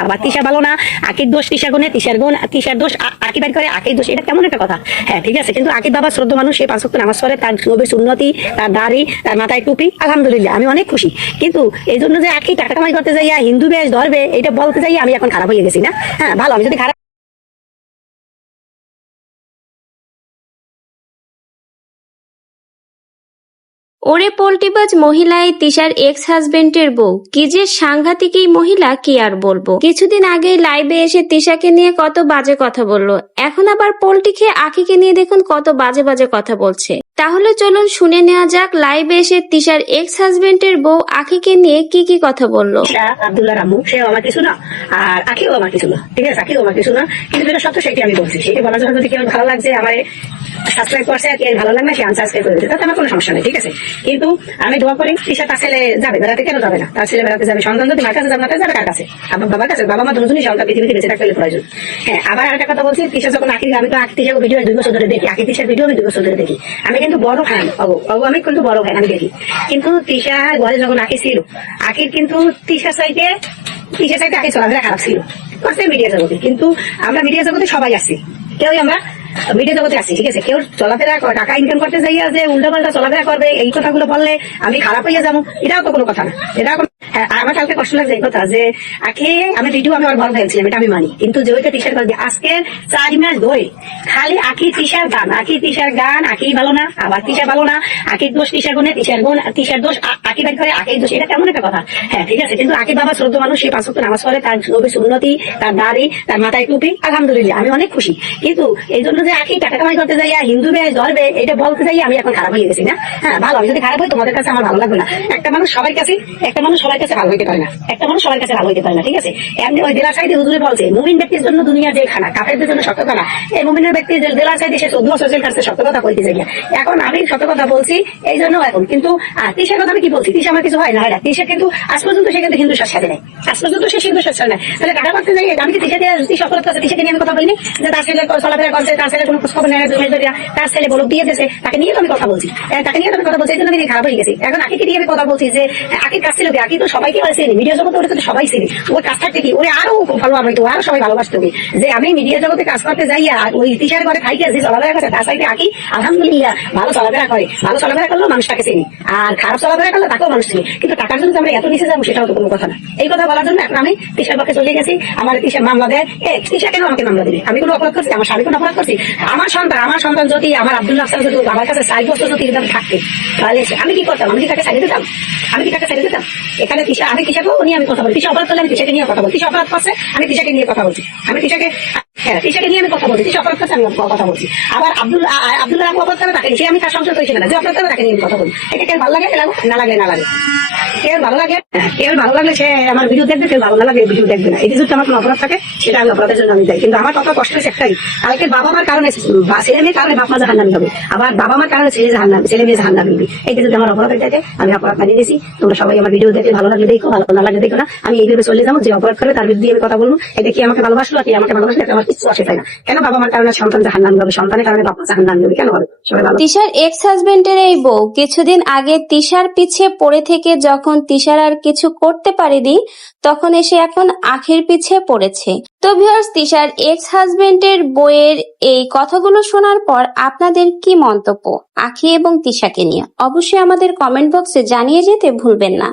আবার তিশা ভালো না, আকির দোষ তিশা গুণে, তিশার দোষ আকি বাড়ি করে, আকির দোষ, এটা কেমন একটা কথা? হ্যাঁ ঠিক আছে, কিন্তু আকির বাবা শ্রদ্ধ মানুষ, সে 5 ওয়াক্ত নামাজ পড়ে, তার নবীর সুন্নতি, তার দাড়ি, তার মাথায় টুপি, আলহামদুলিল্লাহ আমি অনেক খুশি। কিন্তু এই জন্য যে আকি টাকা কামাই করতে যাইয়া হিন্দু বেশ ধরবে, এটা বলতে যাই আমি এখন খারাপ হয়ে গেছি না? হ্যাঁ ভালো, আমি যদি খারাপ ওরে পোল্টিবাজ মহিলা, এই তিশার এক্স হাজবেন্ডের বউ কি যে সাংঘাতিক এই মহিলা, কি আর বলবো। কিছুদিন আগে লাইভে এসে তিশাকে নিয়ে কত বাজে কথা বললো, এখন আবার পোল্টি খেয়ে আখিকে নিয়ে দেখুন কত বাজে বাজে কথা বলছে। তাহলে চলুন শুনে নেওয়া যাক লাইভে এসে তিশার এক্স হাজবেন্ডের বউ আখিকে নিয়ে কি কি কথা বললো। আব্দুল্লাহ রামু সেও আমার কিছু না, আর আখিও আমার কিছু না, ঠিক আছে, আখিও আমার কিছু না, কিন্তু যেটা সত্য সেটি আমি বলছি। সেটি বলার জন্য যদি কেউ ভালো লাগছে আমার সাবস্ক্রাইব করছে, আর কি ভালো লাগে না সে আনসাবস্ক্রাইব করে দিতে, তাতে আমার কোনো সমস্যা নেই, ঠিক আছে। কিন্তু আমি দোয়া করি তিশা তার ছেলে যাবে বেড়াতে, কেন যাবে না? তার ছেলে বেড়াতে যাবে, সন্তান যদি মার কাছে যাবে না যাবে কার কাছে? আমার বাবার কাছে। বাবা মা দুজনই সন্তান পৃথিবীতে বেঁচে থাকতে প্রয়োজন। হ্যাঁ আবার একটা কথা বলছি, তিশা যখন আখি, আমি তো আখি তিশাকে ভিডিও 2 বছর ধরে দেখি, আখি তিশার ভিডিও আমি 2 বছর ধরে দেখি। আমি কিন্তু বড় ফ্যান, আমি কিন্তু বড় ফ্যান, আমি দেখি। কিন্তু তিশা ঘরে যখন আখি ছিল, আখির কিন্তু তিশার চাইতে আখি চলাফেরা খারাপ ছিল মিডিয়া জগতে। কিন্তু আমরা মিডিয়া জগতে সবাই আসছি, কেউই আমরা মিডিয়া জগতে আসছি, ঠিক আছে। কেউ চলাফেরা টাকা ইনকাম করতে যাইয়া যে উল্টা পাল্টা চলাফেরা করবে, এই কথাগুলো বললে আমি খারাপ হইয়া যাবো, এটাও তো কোনো কথা না। এটা আমার কালকে কষ্ট লাগছে এই কথা যে আখে আমি ভিডিও আমি আমার ভালো ফেলছিলাম, এটা আমি মানি। কিন্তু যে ওইটা তিশার কথা আজকে 4 মাস ধরে খালি আখি তিশার গান, আখি ভালো না, আবার তিশা ভালো না, আখির দোষ তিশা গুণে, তিশার দোষ আকি বাড়ি করে, আকির দোষ, এটা কেমন একটা কথা? হ্যাঁ ঠিক আছে, কিন্তু আকির বাবা শ্রদ্ধ মানুষ, সে 5 ওয়াক্ত নামাজ পড়ে, তার নবীর সুন্নতি, তার দাড়ি, তার মাথায় টুপি, আলহামদুলিল্লাহ আমি অনেক খুশি। কিন্তু এই জন্য যে আখি টাকা কামাই করতে যাইয়া হিন্দু বেশ ধরবে, এটা বলতে যাই আমি এখন খারাপ হয়ে গেছি না? হ্যাঁ ভালো, আমি যদি খারাপ হই তোমাদের কাছে আমার ভালো লাগবে না। একটা মানুষ সবার কাছে ভালো হইতে পারে না, ঠিক আছে। এমনি ওই জেলার সাইডে হুজুরে বলছে মুমিন ব্যক্তির জন্য দুনিয়া জেল খানা, কাফেরদের জন্য সত্য খানা। এই মুমিনের ব্যক্তি জেলার সাইডে সে 14 বছর জেল কাটছে, সত্য কথা বলতে যাই। এখন আমি সত্য কথা বলছি এই জন্য এখন। কিন্তু তিশার কথা আমি কি বলছি, তিশা আমার কিছু হয় না, হয় না। তিশা কিন্তু আজ পর্যন্ত সে কিন্তু হিন্দু সাথে নেই, আজ পর্যন্ত সে হিন্দু সাথে নেই। তাহলে টাকা করতে যাই আমি কি তিশা দিয়ে সফলতা করছে, তিশাকে নিয়ে আমি কথা বলিনি যে তার ছেলে চলাফেরা করছে, তার ছেলে কোনো খোঁজখবর নেয়, তার ছেলে বলক দিয়ে দিয়েছে, তাকে নিয়ে তো আমি কথা বলছি, এই জন্য আমি খারাপ হয়ে গেছি। এখন আকিকে দিয়ে আমি কথা বলছি যে আকির কাছ ছিল, আকি তো সবাইকে চিনি, মিডিয়া জগতে ওটা তো সবাই চিনি, ওর কাছ থাকতে কি ওরে আরো ভালো হইতো, আরো সবাই ভালোবাসতো। যে আমি মিডিয়া জগতে কাজ করতে যাইয়া ওই তিশার ঘরে খাইতে যে চলাফেরা করছে, তার সাইডে আকি আলহামদুলিল্লাহ ভালো চলাফেরা করে, ভালো চলাফেরা করলেও মানুষটাকে চিনি, আর খারাপ চলাফেরা করলে তাকেও মানুষ চিনি। কিন্তু টাকার জন্য আমরা এত নিচে যাবো, সেটাও তো কোনো কথা না। এই কথা বলার জন্য এখন আমি তিশার পক্ষে চলে গেছি। আমার তিশার মামলা দেয়, তিশা কেন আমাকে মামলা দিবে? আমি কোনো অপরাধ করছি? আমার স্বামী কোনো অপরাধ করছি? আমার সন্তান যদি আমার আব্দুল্লাহ আফসার যদি বাবার কাছে 4 বছর যদি থাকতে, তাহলে আমি কি করতাম? আমি কি তাকে ছাড়িয়ে দিতাম? এখানে তিশা, আমি তিশাকেও নিয়ে আমি কথা বলি। তিশা অপরাধ করলে আমি তিশাকে নিয়ে কথা বলি, তিশা অপরাধ করছে আমি তিশাকে নিয়ে কথা বলছি, তিশাকে নিয়ে আমি কথা বলছি, তিশা অপরাধ করছে আমি কথা বলছি। আবার আব্দুল্লাহ অপরাধ করে তাকে, সে আমি তার সংসার হয়েছে না, যে অপরাধ করে তাকে নিয়ে কথা বলি। এটা কেউ ভালো লাগে না লাগে, কেউ ভালো লাগলে সে আমার ভিডিও দেখবে, কেউ ভালো না লাগে ভিডিও দেখবে না। এই যদি আমার কোনো অপরাধ থাকে সেটা আমি অপরাধের জন্য আমি যাই। কিন্তু আমার কথা কষ্ট হচ্ছে একটাই, কালকে বাবা মার কারণে ছেলে মেয়ের কারণে বাপ মা জাহান্নামী হবে, আবার বাবা মার কারণে ছেলে মেয়ে জাহান্নামী হবে। এইটা যদি আমার অপরাধের চাইতে আমি অপরাধ মানিয়ে দিয়েছি। তোমরা সবাই আমার ভিডিও দেখে ভালো লাগলে দেখো, ভালো না লাগলে দেখো না। আমি এইভাবে চলে যাবো, যে অপরাধ করে তার বিরুদ্ধে আমি কথা বলবো। এটা কি আমাকে ভালোবাসলো, কি আমাকে ভালোবাসলো, এটা আমার কিছু আসে তাই না। কেন বাবা মার কারণে সন্তান জাহান্নামী হবে, সন্তানের কারণে বাপ মা জাহান্নামী হবে, কেন হবে? সবাই ভালো। তিশার এক্স হাজবেন্ডের এই বউ কিছুদিন আগে তিশার পিছে পড়ে থেকে যখন তিশার আর কিছু করতে পারেনি, তখন এসে এখন আখির পিছে পড়েছে। তো ভিউয়ার্স, তিশার এক্স হাজবেন্ডের বউয়ের এই কথাগুলো শোনার পর আপনাদের কি মন্তব্য আখি এবং তিশাকে নিয়ে অবশ্যই আমাদের কমেন্ট বক্সে জানিয়ে যেতে ভুলবেন না।